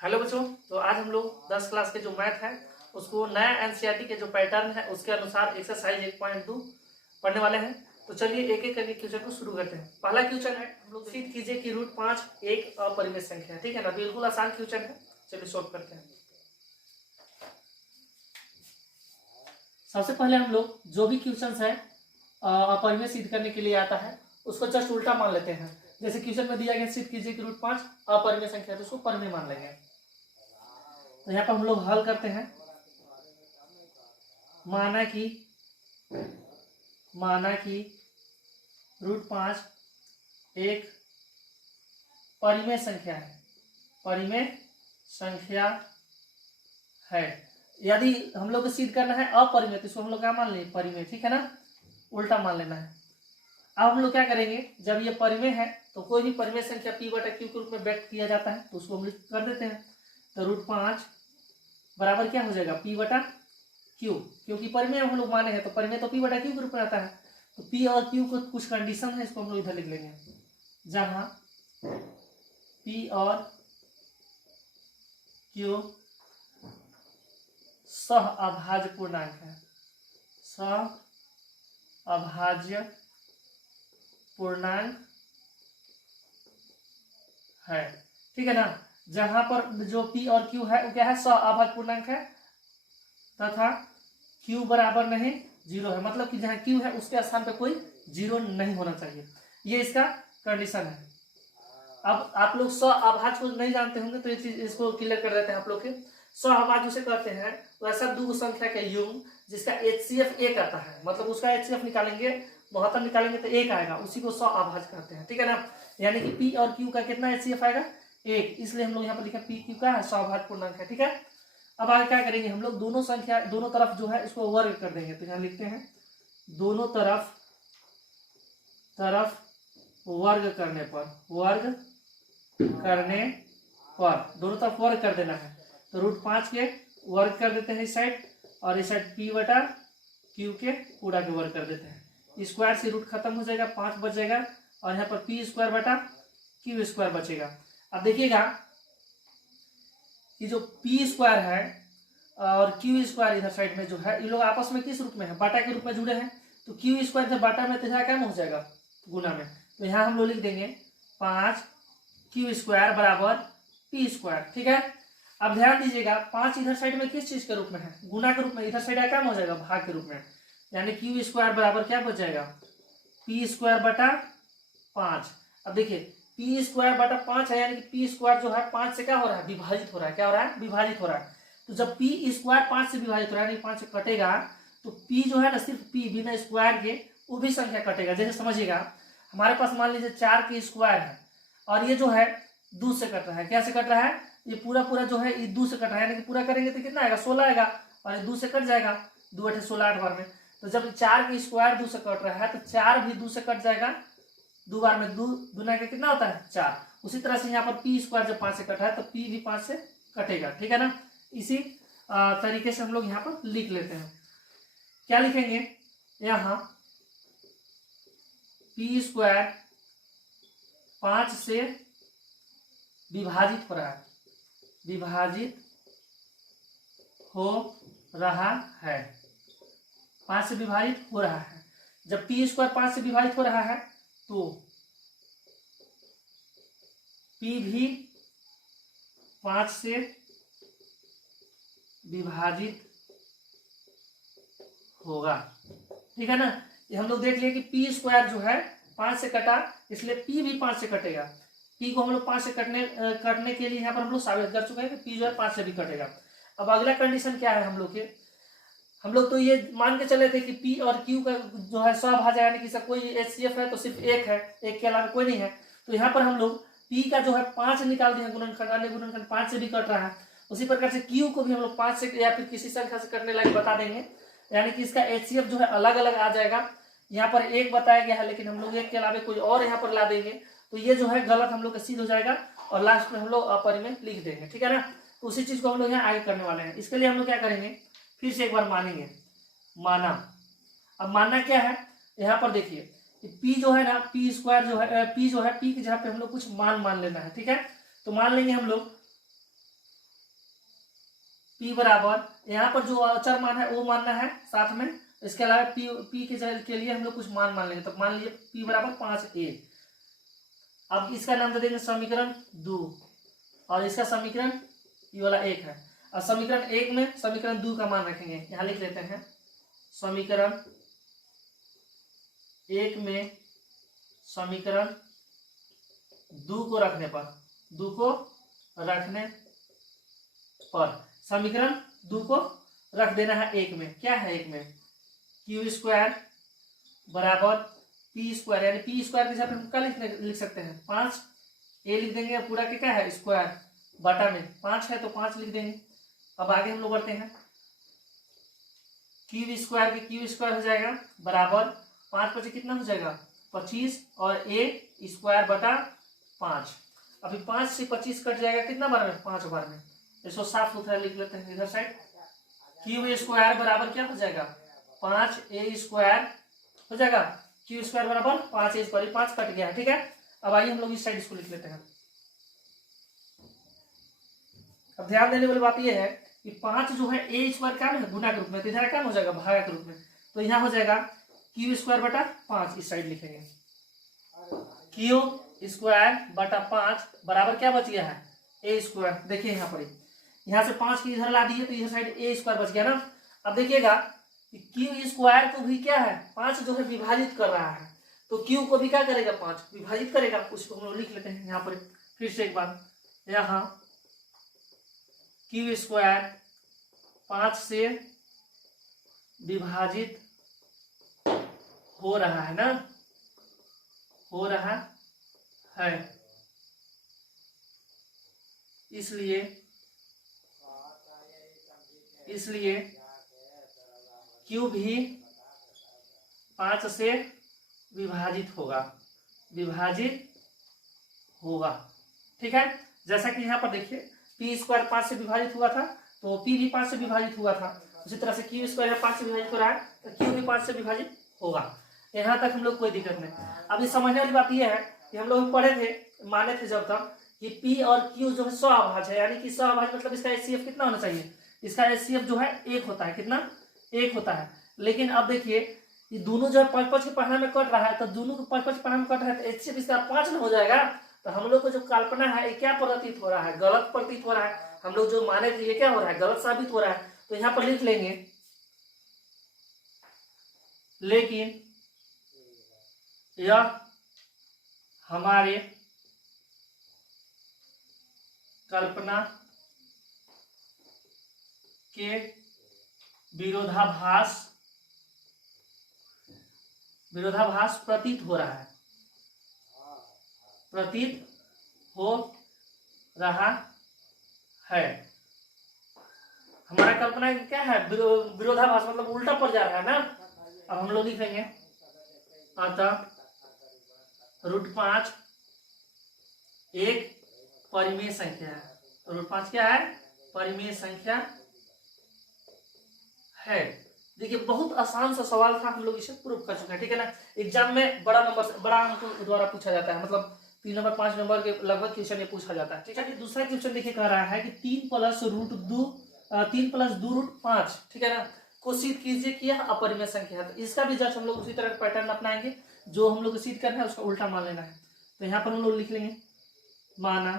Hello बच्चों, तो आज हम लोग 10 क्लास के जो मैथ है उसको नया एनसीईआरटी के जो पैटर्न है उसके अनुसार एक्सरसाइज 1.2 पढ़ने वाले हैं। तो चलिए एक एक करके क्वेश्चन को शुरू करते हैं। पहला क्वेश्चन है, हम लोग सिद्ध कीजिए कि √5 एक अपरिमेय संख्या है। ठीक है ना, बिल्कुल आसान क्वेश्चन है। चलिए सॉल्व करते हैं। सबसे पहले हम लोग जो भी क्वेश्चन है अपरिमेय सिद्ध करने के लिए आता है उसको जस्ट उल्टा मान लेते हैं। जैसे क्वेश्चन में दिया गया सिद्ध कीजिए कि √5 अपरिमेय संख्या है तो उसको परिमेय मान लेंगे। तो यहाँ पर हम लोग हल करते हैं। माना कि √5 एक परिमेय संख्या है, परिमेय संख्या है। यदि हम लोग को सिद्ध करना है अपरिमेय तो इसको हम लोग क्या मान लें, परिमेय। ठीक है ना, उल्टा मान लेना है। अब हम लोग क्या करेंगे, जब ये परिमेय है तो कोई भी परिमेय संख्या p/q के रूप में व्यक्त किया जाता है तो उसको हम लोग कर देते हैं। तो √5 बराबर क्या हो जाएगा, p/q, क्योंकि परिमेय हम लोग माने हैं तो परिमेय तो p/q के रूप में आता है। तो p और q को कुछ कंडीशन है, इसको हम लोग इधर लिख लेंगे, जहां p और q सह अभाज्य पूर्णांक है, सह अभाज्य पूर्णांक है। ठीक है ना, जहां पर जो p और q है वो क्या है, सह अभाज्य पूर्णांक है तथा q बराबर नहीं 0 है। मतलब कि जहां q है उसके स्थान पे कोई 0 नहीं होना चाहिए, ये इसका कंडीशन है। अब आप लोग सहअभाज्य को नहीं जानते होंगे तो ये चीज इसको क्लियर कर देते हैं आप लोग के। सहअभाज्य उसे कहते हैं वैसा दो संख्या के युग्म जिसका HCF 1 आता है, मतलब उसका HCF निकालेंगे, महत्तम निकालेंगे तो 1 आएगा, उसी को सहअभाज्य कहते हैं। ठीक है ना, यानी कि p और q का कितना HCF आएगा, 1, इसलिए हम लोग यहाँ पर लिखा p q का सहअभाज्य पूर्णांक है। ठीक है, अब आगे क्या करेंगे, हम लोग दोनों संख्या दोनों तरफ जो है इसको वर्ग कर देंगे। तो यहाँ लिखते हैं दोनों तरफ वर्ग करने पर दोनों तरफ वर्ग कर देना है। तो √5 के वर्ग कर देते हैं इस साइड, और इस साइड p/q के पूरा के वर्ग कर देते हैं। स्क्वायर से रूट खत्म हो जाएगा, 5 बच जाएगा, और यहाँ पर p²/q² बचेगा। अब देखिएगा कि जो p² है और q² इधर साइड में जो है, ये लोग आपस में किस रूप में है, बाटा के रूप में जुड़े हैं। तो q² जब बाटा में तो यहाँ क्या हो जाएगा, गुना में। तो यहाँ हम लोग लिख देंगे 5q² बराबर p²। ठीक है, अब ध्यान दीजिएगा 5 इधर साइड में किस चीज के रूप में है, गुना के रूप में, इधर साइड क्या हो जाएगा, भाग के रूप में, यानी q² बराबर क्या बच जाएगा, p²/5। अब देखिए p²/5 है, यानी कि p² जो है 5 से क्या हो रहा है, विभाजित हो रहा है। क्या हो रहा है, विभाजित हो रहा है। तो जब p² 5 से विभाजित हो रहा है, यानी 5 से कटेगा, तो p जो है ना सिर्फ p बिना स्क्वायर के वो भी संख्या कटेगा। जैसे समझिएगा हमारे पास मान लीजिए 4 की स्क्वायर है और ये जो है 2 से कट रहा है। क्या से कट रहा है, ये पूरा जो है ये 2 से कट रहा है, यानी कि पूरा करेंगे तो कितना आएगा, 16 आएगा, और ये 2 से कट जाएगा, 2 8 16 8 बार में। तो जब 4 की स्क्वायर 2 से कट रहा है तो 4 भी 2 से कट जाएगा, 2 बार में 2 दूना का कितना होता है, 4। उसी तरह से यहाँ पर p² जब 5 से कटा है तो p भी 5 से कटेगा। ठीक है ना, इसी तरीके से हम लोग यहाँ पर लिख लेते हैं। क्या लिखेंगे, यहाँ p² 5 से विभाजित हो रहा है, विभाजित हो रहा है, 5 से विभाजित हो रहा है। जब p² 5 से विभाजित हो रहा है तो p भी 5 से विभाजित होगा। ठीक है ना, ये हम लोग देख लिए कि p² जो है 5 से कटा, इसलिए p भी 5 से कटेगा। p को हम लोग 5 से कटने के लिए यहाँ पर हम लोग साबित कर चुके हैं कि p जो है 5 से भी कटेगा। अब अगला कंडीशन क्या है, हम लोग तो ये मान के चले थे कि p और q का जो है सहभाज्य, यानी कि इसका कोई HCF है तो सिर्फ 1 है, 1 के अलावा कोई नहीं है। तो यहाँ पर हम लोग p का जो है 5 निकाल दिया, गुणनखंड 5 से भी कट रहा है। उसी प्रकार से q को भी हम लोग 5 से या फिर किसी संख्या से कटने लगे बता देंगे, यानी कि इसका HCF जो है अलग अलग आ जाएगा। यहाँ पर 1 बताया गया है, लेकिन हम लोग 1 के अलावा कोई और यहाँ पर ला देंगे तो ये जो है गलत हम लोग का सिद्ध हो जाएगा, और लास्ट में हम लोग अपरिमेय लिख देंगे। ठीक है ना, तो उसी चीज को हम लोग यहाँ आगे करने वाले हैं। इसके लिए हम लोग क्या करेंगे, फिर से एक बार मानेंगे, माना। अब मानना क्या है, यहाँ पर देखिए p जो है ना, p² जो है p की जगह पे हम लोग कुछ मान लेना है। ठीक है, तो मान लेंगे हम लोग p बराबर यहाँ पर जो अचर मान है वो मानना है साथ में, इसके अलावा p के लिए हम लोग कुछ मान लेंगे। तो मान लीजिए p बराबर 5a। अब इसका नाम दे देंगे समीकरण 2 और इसका समीकरण ये वाला 1 है। और समीकरण 1 में समीकरण 2 का मान रखेंगे, यहाँ लिख लेते हैं समीकरण 1 में समीकरण 2 को रखने पर समीकरण 2 को रख देना है 1 में। क्या है 1 में? क्यू स्क्वायर बराबर पी स्क्वायर, यानी पी स्क्वायर के हिसाब से क्या लिख सकते हैं 5 ए लिख देंगे, पूरा के क्या है स्क्वायर बटा में 5 है तो 5 लिख देंगे। अब आगे हम लोग बढ़ते हैं, क्यू स्क्वायर के क्यू स्क्वायर हो जाएगा बराबर 5 5 कितना हो जाएगा 25 और ए स्क्वायर बटा 5। अभी 5 से 25 कट जाएगा कितना बार में 5 बार में। इसको साफ सुथरा लिख लेते हैं इधर साइड, क्यू स्क्वायर बराबर क्या हो जाएगा 5a स्क्वायर हो जाएगा, क्यू स्क्वायर बराबर 5a स्क्वायर, 5 कट गया। ठीक है, अब आइए हम लोग इस साइड इसको लिख लेते हैं। अब ध्यान देने वाली बात यह है कि 5 जो है ए स्क्वायर क्या है गुना के रूप में, तो इधर क्या हो जाएगा भागा के रूप में, तो यहाँ हो जाएगा क्यू स्क्वायर बटा 5, इस साइड लिखेंगे क्यू स्क्वायर बटा 5 बराबर क्या बच गया है ए स्क्वायर। देखिए यहाँ पर यहाँ से 5 की इधर ला दिए तो इधर साइड ए स्क्वायर बच गया ना। अब देखिएगा क्यू स्क्वायर को भी क्या है 5 जो है विभाजित कर रहा है, तो क्यू को भी क्या करेगा 5 विभाजित करेगा, उसको हम लोग लिख लेते हैं यहाँ पर फिर से एक बार, यहाँ क्यू स्क्वायर 5 से विभाजित हो रहा है ना, हो रहा है, इसलिए क्यू भी 5 से विभाजित होगा। ठीक है, जैसा कि यहाँ पर देखिए पी स्क्वायर 5 से विभाजित हुआ था तो पी भी 5 से विभाजित हुआ था, उसी तरह से क्यू स्क्वायर 5 से विभाजित हो रहा है तो क्यू भी 5 से विभाजित होगा। यहाँ तक हम लोग कोई दिक्कत नहीं। अब इस समझने वाली बात यह है कि हम लोग पढ़े थे, माने थे जब तक कि P और Q जो है सहअभाज्य है, यानी कि सहअभाज्य मतलब इसका HCF कितना होना चाहिए, इसका HCF जो है 1 होता है, कितना 1 होता है। लेकिन अब देखिए ये दोनों जो है 5 के पढ़ने में कट रहा है, तो दोनों को 5 के पढ़ने में कट रहा है तो HCF इसका 5 में हो जाएगा। तो हम लोग को जो कल्पना है ये क्या प्रतीत हो रहा है, गलत प्रतीत हो रहा है। हम लोग जो माने थे ये क्या हो रहा है, गलत साबित हो रहा है। तो यहाँ पर लिख लेंगे लेकिन यह हमारे कल्पना के विरोधाभास प्रतीत हो रहा है। हमारा कल्पना क्या है विरोधाभास मतलब उल्टा पड़ जा रहा है ना। अब हम लोग लिखेंगे अतः √5 एक परिमेय संख्या है। तो √5 क्या है, परिमेय संख्या है। देखिए बहुत आसान सा सवाल था, हम लोग इसे प्रूव कर चुके हैं। ठीक है ना, एग्जाम में बड़ा अंक द्वारा पूछा जाता है, मतलब 3 नंबर 5 नंबर के लगभग क्वेश्चन ये पूछा जाता है। ठीक है, दूसरा क्वेश्चन देखिए कह रहा है कि 3 + √5 ठीक है ना को सिद्ध कीजिए कि यह अपरिमेय संख्या है। तो इसका भी जस्ट हम लोग उसी तरह का पैटर्न अपनाएंगे, जो हम लोग सिद्ध करना है उसका उल्टा मान लेना है। तो यहाँ पर हम लोग लिख लेंगे माना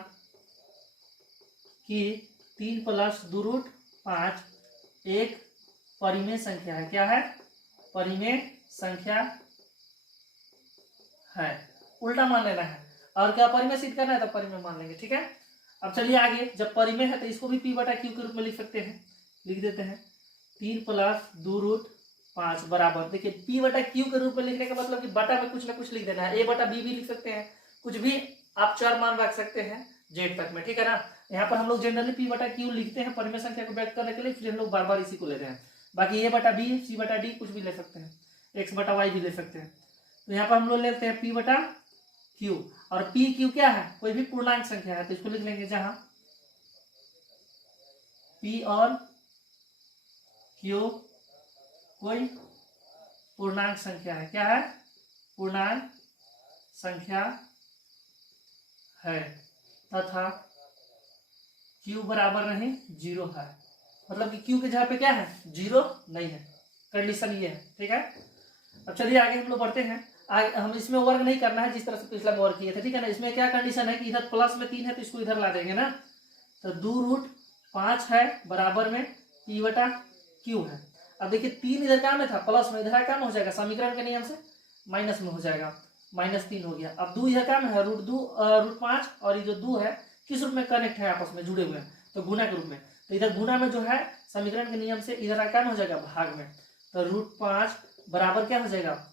कि 3 + √5 एक परिमेय संख्या है। क्या है, परिमेय संख्या है, उल्टा मान लेना है। और क्या परिमेय सिद्ध करना है तो परिमेय मान लेंगे। ठीक है, अब चलिए आगे, जब परिमेय है तो इसको भी P/Q के रूप में लिख सकते हैं, लिख देते हैं 3 + √5 बराबर, देखिए P/Q के रूप में लिखने का मतलब कि बटा में कुछ ना कुछ लिख देना है। A/B भी लिख सकते हैं, कुछ भी आप चर मान रख सकते हैं Z तक में। ठीक है ना, यहाँ पर हम लोग जनरली P/Q लिखते हैं परिमेय संख्या को व्यक्त करने के लिए, फिर हम लोग बार बार इसी को लेते हैं। बाकी A/B C/D कुछ भी ले सकते हैं, X/Y भी ले सकते हैं। तो यहाँ पर हम लोग लेते हैं P/Q, और PQ क्या है, कोई भी पूर्णांक संख्या है तो इसको लिख लेंगे जहां P और Q कोई पूर्णांक संख्या है। क्या है, पूर्णांक संख्या है तथा Q बराबर नहीं 0 है, मतलब कि क्यू के जगह पे क्या है, 0 नहीं है, कंडीशन ये है। ठीक है, अब चलिए आगे हम लोग बढ़ते हैं। आगे हम इसमें वर्क नहीं करना है जिस तरह से पिछला में वर्क किए थे, ठीक है ना। इसमें क्या कंडीशन है कि इधर प्लस में 3 है तो इसको इधर ला देंगे ना, तो 2√5 है बराबर में P/Q है। अब देखिए 3 इधर काम में था, प्लस में, इधर काम हो जाएगा समीकरण के नियम से माइनस में हो जाएगा, -3 हो गया। अब 2 इधर काम है, √5 और ये जो 2 है किस रूप में कनेक्ट है, आपस में जुड़े हुए हैं, तो गुना के रूप में। तो इधर गुना में जो है समीकरण के नियम से इधर काम हो जाएगा भाग में, तो √5 बराबर क्या हो जाएगा,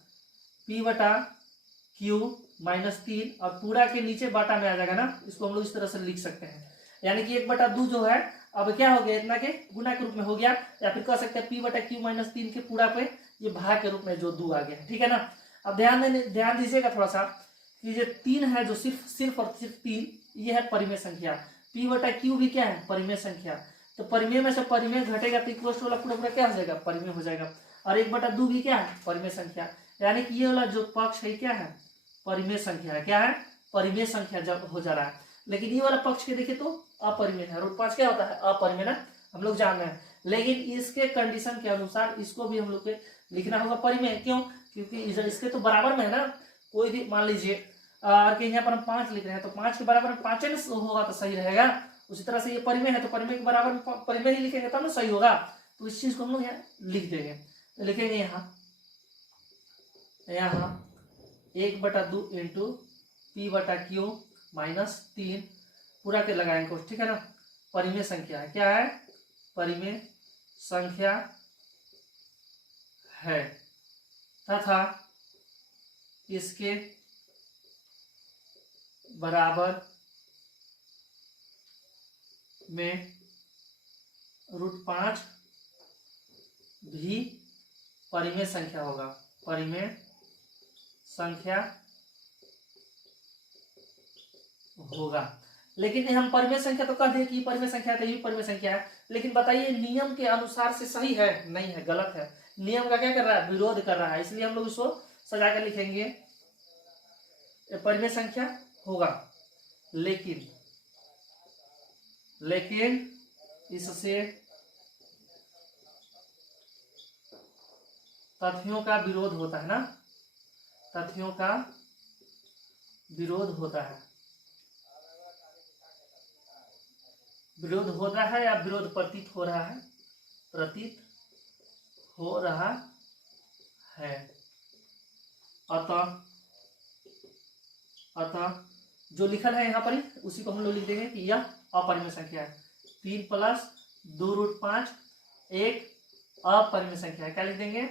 P/Q -3 और पूरा के नीचे बाटा में आ जाएगा ना, इसको हम लोग इस तरह से लिख सकते हैं। यानी कि 1/2 जो है अब क्या हो गया, इतना के गुना के रूप में हो गया, या फिर कह सकते हैं P/Q -3 के पूरा पे ये भाग के रूप में जो 2 आ गया, ठीक है ना। अब ध्यान दीजिएगा थोड़ा सा कि ये 3 है जो सिर्फ और सिर्फ 3 ये है परिमेय संख्या, P/Q भी क्या है, परिमेय संख्या। तो परिमेय में से परिमेय घटेगा तो इक्वल वाला पूरा पूरा क्या हो जाएगा, परिमेय हो जाएगा। और 1/2 भी क्या है, परिमेय संख्या। यानी कि ये वाला जो पक्ष है क्या है, परिमेय संख्या है, क्या है, परिमेय संख्या जब हो जा रहा है। लेकिन ये वाला पक्ष के देखिए तो अपरिमेय है, √5 क्या होता है, अपरिमेय ना, हम लोग जान रहे हैं। लेकिन इसके कंडीशन के अनुसार इसको भी हम लोग के लिखना होगा परिमेय, क्यों, क्योंकि इसके तो बराबर में है ना। कोई भी मान लीजिए और के यहाँ पर हम 5 लिख रहे हैं, तो 5 के बराबर में 5 होगा तो सही रहेगा। उसी तरह से ये परिमेय है तो परिमेय के बराबर में परिमेय ही लिखेंगे तब ना सही होगा। तो इस चीज को हम लोग यहाँ लिख देंगे, तो लिखेंगे यहाँ 1/2 इंटू P/Q -3 पूरा के लगाएंगे, ठीक है ना। परिमेय संख्या है, क्या है, परिमेय संख्या है तथा इसके बराबर में √5 भी परिमेय संख्या होगा, परिमेय संख्या होगा। लेकिन हम परिमेय संख्या तो कह दें कि परिमेय संख्या है तो ये परिमेय संख्या है, लेकिन बताइए नियम के अनुसार से सही है, नहीं है, गलत है। नियम का क्या कर रहा है, विरोध कर रहा है, इसलिए हम लोग इसको सजा कर लिखेंगे परिमेय संख्या होगा, लेकिन इससे तथ्यों का विरोध होता है ना, तथ्यों का विरोध होता है, विरोध हो रहा है या विरोध प्रतीत हो रहा है, प्रतीत हो रहा है। अतः जो लिखल है यहाँ पर ही उसी को हम लोग लिख देंगे कि यह अपरिमेय संख्या है। 3 + 2√5 एक अपरिमेय संख्या है, क्या लिख देंगे,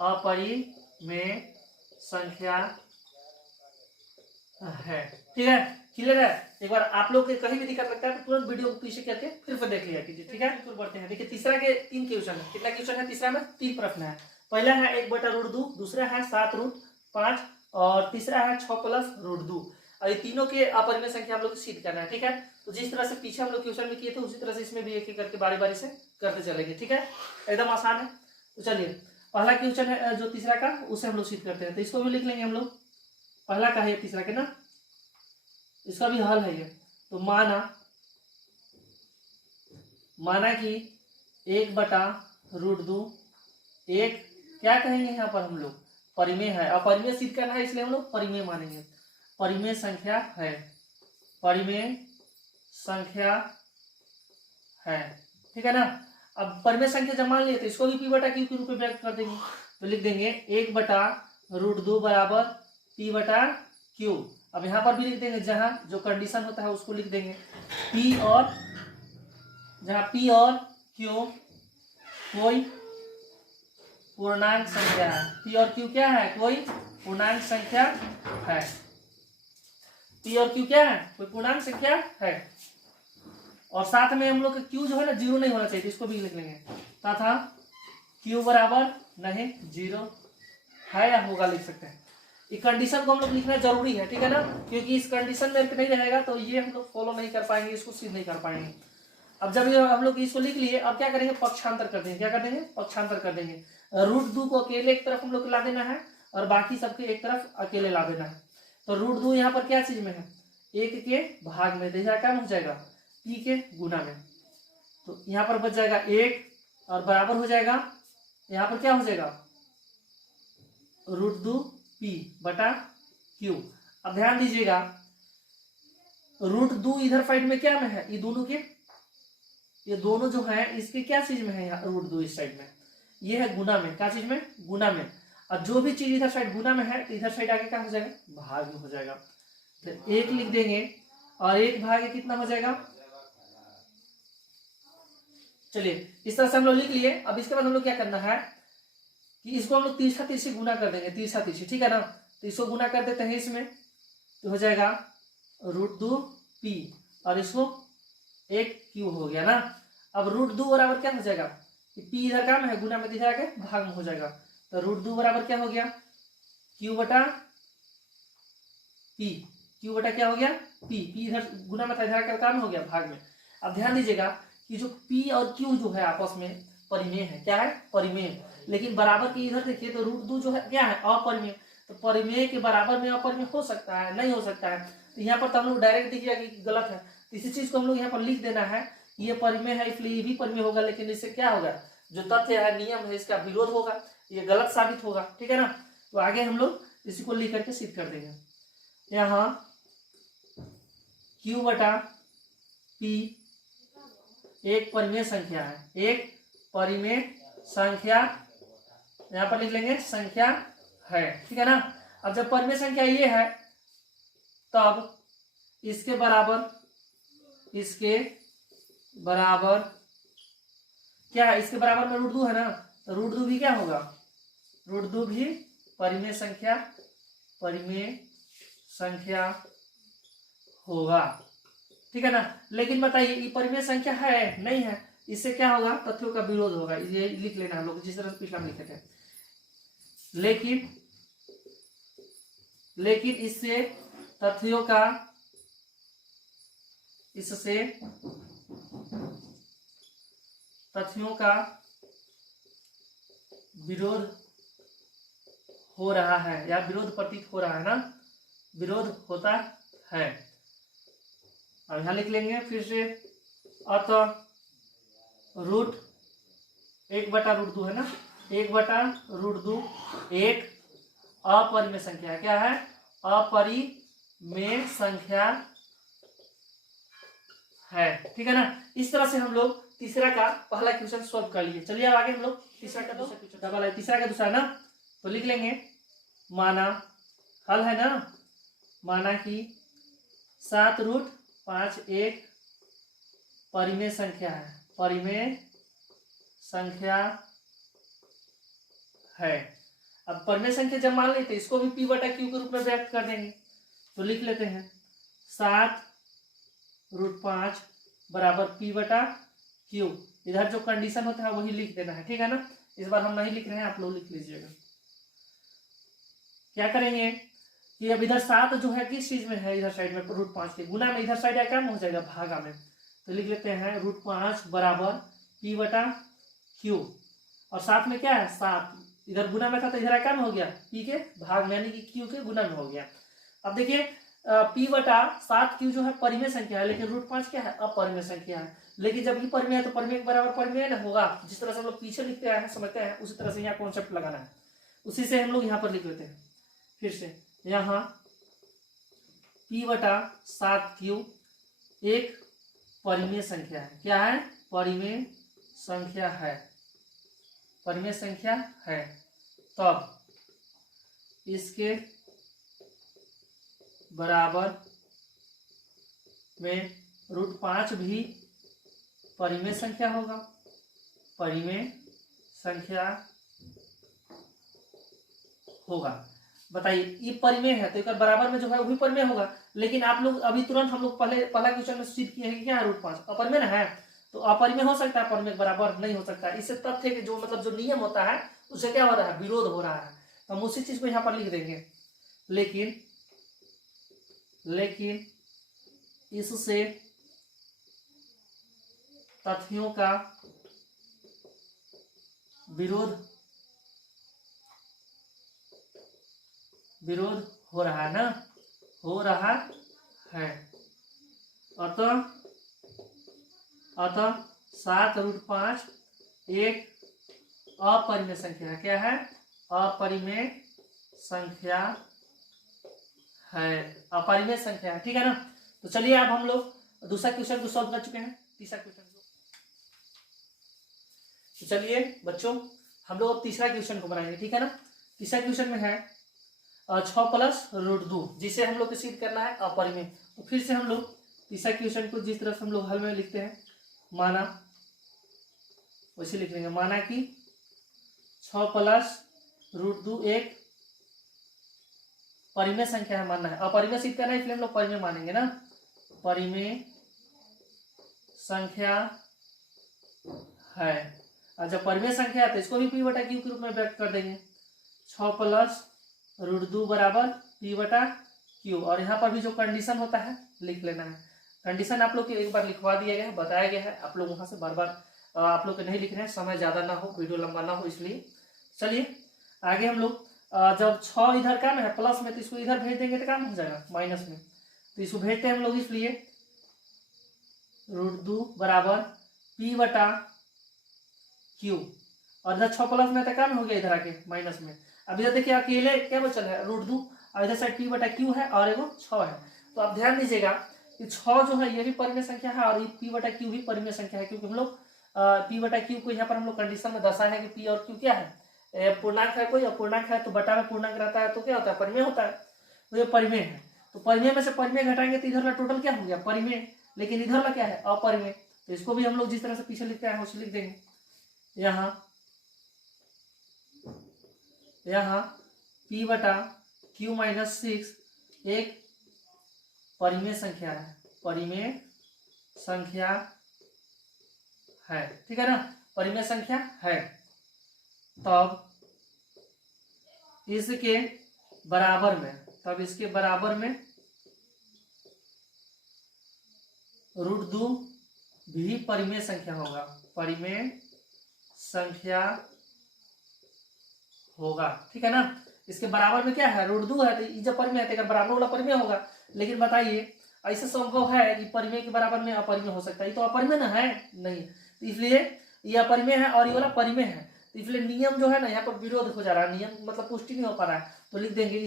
अपरिमेय संख्या है। ठीक है, क्लियर है। एक बार आप लोग के कहीं भी दिक्कत लगता है तो तुरंत वीडियो को पीछे करके फिर से देख लिया कीजिए, ठीक है। फिर बढ़ते हैं, देखिए तीसरा के 3 क्वेश्चन है, कितना क्वेश्चन है तीसरा में, 3 प्रश्न है। पहला है 1/√2, दूसरा है 7√5 और तीसरा है 6 + √2। और ये तीनों के अपरिमेय संख्या हम लोग सिद्ध करना है, ठीक है। तो जिस तरह से पीछे हम लोग क्वेश्चन में किए थे उसी तरह से इसमें भी एक एक करके बारी बारी से करते चलेंगे, ठीक है, एकदम आसान है। तो चलिए पहला क्वेश्चन है जो तीसरा का, उसे हम लोग सिद्ध करते हैं। तो इसको भी लिख लेंगे हम लोग, पहला का है तीसरा के ना, इसका भी हल है ये। तो माना कि 1/√2 एक क्या कहेंगे यहाँ पर हम लोग, परिमेय है। अपरिमेय सिद्ध करना है इसलिए हम लोग परिमेय मानेंगे, परिमेय संख्या है, परिमेय संख्या है, ठीक है ना। अब परिमेय संख्या जब मान लिए तो इसको भी P/Q के रूप में व्यक्त कर देंगे। तो लिख देंगे 1/√2 बराबर P/Q। अब यहाँ पर भी लिख देंगे, जहां जो कंडीशन होता है उसको लिख देंगे, P और जहां P और Q कोई पूर्णांक संख्या है, P और Q क्या है, कोई पूर्णांक संख्या है, P और Q क्या है, कोई पूर्णांक संख्या है। और साथ में हम लोग का Q जो है ना 0 नहीं होना चाहिए, तो इसको भी लिख लेंगे, तथा Q बराबर नहीं 0 है या होगा लिख सकते हैं। ये कंडीशन को हम लोग लिखना जरूरी है, ठीक है ना, क्योंकि इस कंडीशन में नहीं रहेगा तो ये हम लोग फॉलो नहीं कर पाएंगे, इसको सिद्ध नहीं कर पाएंगे। अब जब ये हम लोग इसको लिख लिए, अब क्या करेंगे, पक्षांतर कर देंगे, क्या कर देंगे, पक्षांतर कर देंगे। √2 को अकेले एक तरफ हम लोग ला देना है और बाकी सबके एक तरफ अकेले ला देना है। तो √2 यहाँ पर क्या चीज में है, 1 के भाग में, देखिए क्या हो जाएगा, P के गुना में। तो यहाँ पर बच जाएगा 1 और बराबर हो जाएगा, यहाँ पर क्या हो जाएगा √2p/q। अब ध्यान दीजिएगा √2 इधर साइड में क्या में है, ये दोनों के, ये दोनों जो है इसके क्या चीज में है, यहाँ √2 इस साइड में, ये है गुना में, क्या चीज में, गुना में। और जो भी चीज इधर साइड गुना में है तो इधर साइड आगे क्या हो जाएगा, भाग में हो जाएगा। तो 1 लिख देंगे और 1 भाग कितना हो जाएगा, चलिए इस तरह से हम लोग लिख लिए। अब इसके बाद हम लोग क्या करना है कि इसको हम लोग तीसरा तीसरी गुना कर देंगे, तीसरा तीसरी, ठीक है ना। तो इसको गुना कर देते हैं इसमें, तो हो जाएगा √2p और इसको 1q हो गया ना। अब √2 बराबर क्या हो जाएगा, p इधर का में है, गुना में इधर आके भाग में हो जाएगा। तो √2 बराबर क्या हो गया, q/p, q/ क्या हो गया, p इधर गुना में था, इधर आकर काम हो गया भाग में। अब ध्यान दीजिएगा कि जो p और q जो है आपस में परिमेय है, क्या है, परिमेय। लेकिन बराबर की इधर देखिए तो √2 जो है क्या है, अपरिमेय। तो परिमेय के बराबर में अपरिमेय हो सकता है, नहीं हो सकता है। तो यहाँ पर तो हम लोग डायरेक्ट देखिए कि गलत है, तो इसी चीज को हम लोग यहाँ पर लिख देना है, ये परिमेय है इसलिए ये भी परिमेय होगा। लेकिन इससे क्या होगा, जो तथ्य है, नियम है, इसका विरोध होगा, ये गलत साबित होगा, ठीक है ना। तो आगे हम लोग इसी को लिख करके सिद्ध कर देंगे। यहाँ q/p एक परिमेय संख्या है, एक परिमेय संख्या, यहाँ पर लिख लेंगे संख्या है, ठीक है ना। अब जब परिमेय संख्या ये है तब इसके बराबर क्या है, इसके बराबर में √2 है ना, तो √2 भी क्या होगा, √2 भी परिमेय संख्या होगा, ठीक है ना। लेकिन बताइए ये परिमेय संख्या है, नहीं है, इससे क्या होगा, तथ्यों का विरोध होगा। ये लिख लेना हम लोग जिस तरह से पिछला में लिखे थे। लेकिन इससे तथ्यों का विरोध हो रहा है, या विरोध प्रतीत हो रहा है ना, विरोध होता है। अब यहां लिख लेंगे फिर से, अतः √1/√2 है ना, 1/√2 एक अपरिमेय संख्या है, क्या है, अपरिमेय संख्या है, ठीक है ना। इस तरह से हम लोग तीसरा का पहला क्वेश्चन सॉल्व कर लिए। चलिए अब आगे हम लोग तीसरा का दूसरा क्वेश्चन, डबल है तीसरा का दूसरा ना, तो लिख लेंगे, माना हल है ना, माना कि 7√5 एक परिमेय संख्या है, परिमेय संख्या है। अब परिमेय संख्या जब मान लेते इसको भी p/q के रूप में व्यक्त कर देंगे। तो लिख लेते हैं 7√5 बराबर p/q। इधर जो कंडीशन होता है वही लिख देना है, ठीक है ना। इस बार हम नहीं लिख रहे हैं, आप लोग लिख लीजिएगा। क्या करेंगे कि अब इधर 7 जो है किस चीज में है, इधर साइड में √5 के गुना में, इधर साइड क्या हो जाएगा, भागा में। तो लिख लेते हैं √5 बराबर p/q और साथ में क्या है 7, इधर गुना में था तो इधर क्या में हो गया, p के भाग में, यानी कि q के गुना में हो गया। अब देखिए p/7q जो है परिमेय संख्या है, लेकिन √5 क्या है, अपरिमेय संख्या है। लेकिन जब ये परिमेय है तो परिमेय के बराबर परिमेय ना होगा। जिस तरह से हम लोग पीछे लिखते हैं, समझते हैं, उसी तरह से यहाँ कॉन्सेप्ट लगाना है। उसी से हम लोग यहाँ पर लिख लेते हैं फिर से, यहाँ p/7q एक परिमेय संख्या है, क्या है, परिमेय संख्या है, परिमेय संख्या है। तब इसके बराबर में √5 भी परिमेय संख्या होगा, परिमेय संख्या होगा। बताइए ये परिमेय है तो एक बराबर में जो है वो भी परिमेय होगा। लेकिन आप लोग अभी तुरंत हम लोग पहला क्वेश्चन में सिद्ध किए हैं कि क्या है, √5 अपरिमेय है, तो अपरिमेय हो सकता है, परिमेय बराबर नहीं हो सकता। इससे तथ्य के जो मतलब जो नियम होता है उससे क्या हो रहा है, विरोध हो रहा है। तो हम उसी चीज को यहाँ पर लिख देंगे। लेकिन इससे तथ्यों का विरोध हो रहा है ना, हो रहा है। अतः 7√5 एक अपरिमेय संख्या है। क्या है? अपरिमेय संख्या है, अपरिमेय संख्या है। ठीक है ना। तो चलिए अब हम लोग दूसरा क्वेश्चन को सॉल्व कर चुके हैं, तीसरा क्वेश्चन को। तो चलिए बच्चों हम लोग अब तीसरा क्वेश्चन को बनाएंगे। ठीक है ना। तीसरा क्वेश्चन में है 6+√2, जिसे हम लोग को सिद्ध करना है अपरिमेय। तो फिर से हम लोग तीसरा क्वेश्चन को जिस तरह से हम लोग हल में लिखते हैं, माना वैसे लिख लेंगे। माना कि 6+√2 एक परिमेय संख्या है, मानना है। अपरिमेय सिद्ध करना है इसलिए हम लोग परिमेय मानेंगे ना। परिमेय संख्या है। और जब परिमेय संख्या है तो इसको भी p/q के रूप में व्यक्त कर देंगे। 6+√2 बराबर p/q। और यहाँ पर भी जो कंडीशन होता है लिख लेना है। कंडीशन आप लोग को एक बार लिखवा दिया गया है, बताया गया है। आप लोग वहां से बार बार आप लोग को नहीं लिख रहे हैं, समय ज्यादा ना हो, वीडियो लंबा ना हो, इसलिए। चलिए आगे हम लोग जब 6 इधर का में है प्लस में, तो इसको इधर भेज देंगे तो काम हो जाएगा माइनस में। तो इसको भेजते हैं हम लोग, इसलिए √2 बराबर p/q। और इधर 6 प्लस में तो काम हो गया इधर आके माइनस में। अब इधर देखिए अकेले क्या बचल है? √2। और इधर साइड p/q है और एगो 6 है। तो आप ध्यान दीजिएगा कि 6 जो है ये भी परिमेय संख्या है और ये p/q भी परिमेय संख्या है, क्योंकि हम लोग p/q को यहाँ पर हम लोग कंडीशन में दर्शाया है कि p और q क्या है? पूर्णांक है कोई, अपूर्णांक है तो बटा में पूर्णांक रहता है तो क्या होता है? परिमेय होता है। तो ये परिमेय है। तो परिमेय में से परिमेय घटाएंगे तो इधर का टोटल क्या हो गया? परिमेय। लेकिन इधर का क्या है? अपरिमेय। तो इसको भी हम लोग जिस तरह से पीछे लिखते हैं उसे लिख देंगे। यहाँ p/q-6 एक परिमेय संख्या है, परिमेय संख्या है। ठीक है ना। परिमेय संख्या है। तब इसके बराबर में √2 भी परिमेय संख्या होगा, परिमेय संख्या होगा। ठीक है ना। इसके बराबर में क्या है? √2 है, तो जब परिमेय है तो बराबर वाला परिमेय होगा। लेकिन बताइए ऐसा संभव है कि परिमेय के बराबर में अपरिमेय हो सकता है? ये तो अपरिमेय ना है, नहीं। तो इसलिए ये अपरिमेय है और ये वाला परिमेय है। तो इसलिए नियम जो है ना यहाँ पर विरोध हो जा रहा है, नियम मतलब पुष्टि नहीं हो पा रहा है। तो लिख देंगे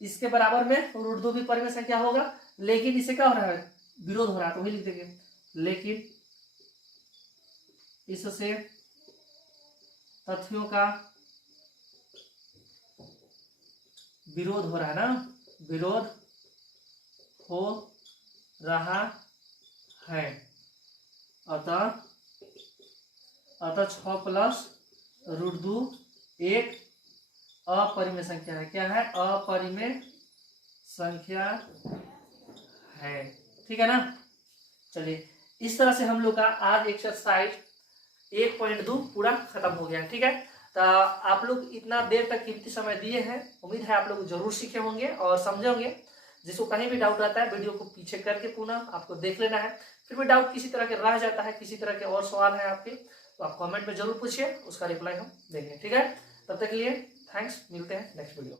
इसके बराबर में √2 भी परिमेय संख्या होगा, लेकिन इससे क्या हो रहा है? विरोध हो रहा है। तो वही लिख देंगे, लेकिन इससे तथ्यों का विरोध हो रहा है ना, विरोध हो रहा है। अतः 6+√2 एक अपरिमेय संख्या है। क्या है? अपरिमेय संख्या है। ठीक है ना। चलिए इस तरह से हम लोग का आज एक्सरसाइज 1.2 पूरा खत्म हो गया। ठीक है। तो आप लोग इतना देर तक कीमती समय दिए हैं, उम्मीद है आप लोग जरूर सीखे होंगे और समझे होंगे। जिसको कहीं भी डाउट रहता है वीडियो को पीछे करके पुनः आपको देख लेना है। फिर भी डाउट किसी तरह के रह जाता है, किसी तरह के और सवाल है आपके, तो आप कमेंट में जरूर पूछिए, उसका रिप्लाई हम देंगे। ठीक है। तब तक के लिए थैंक्स, मिलते हैं नेक्स्ट वीडियो।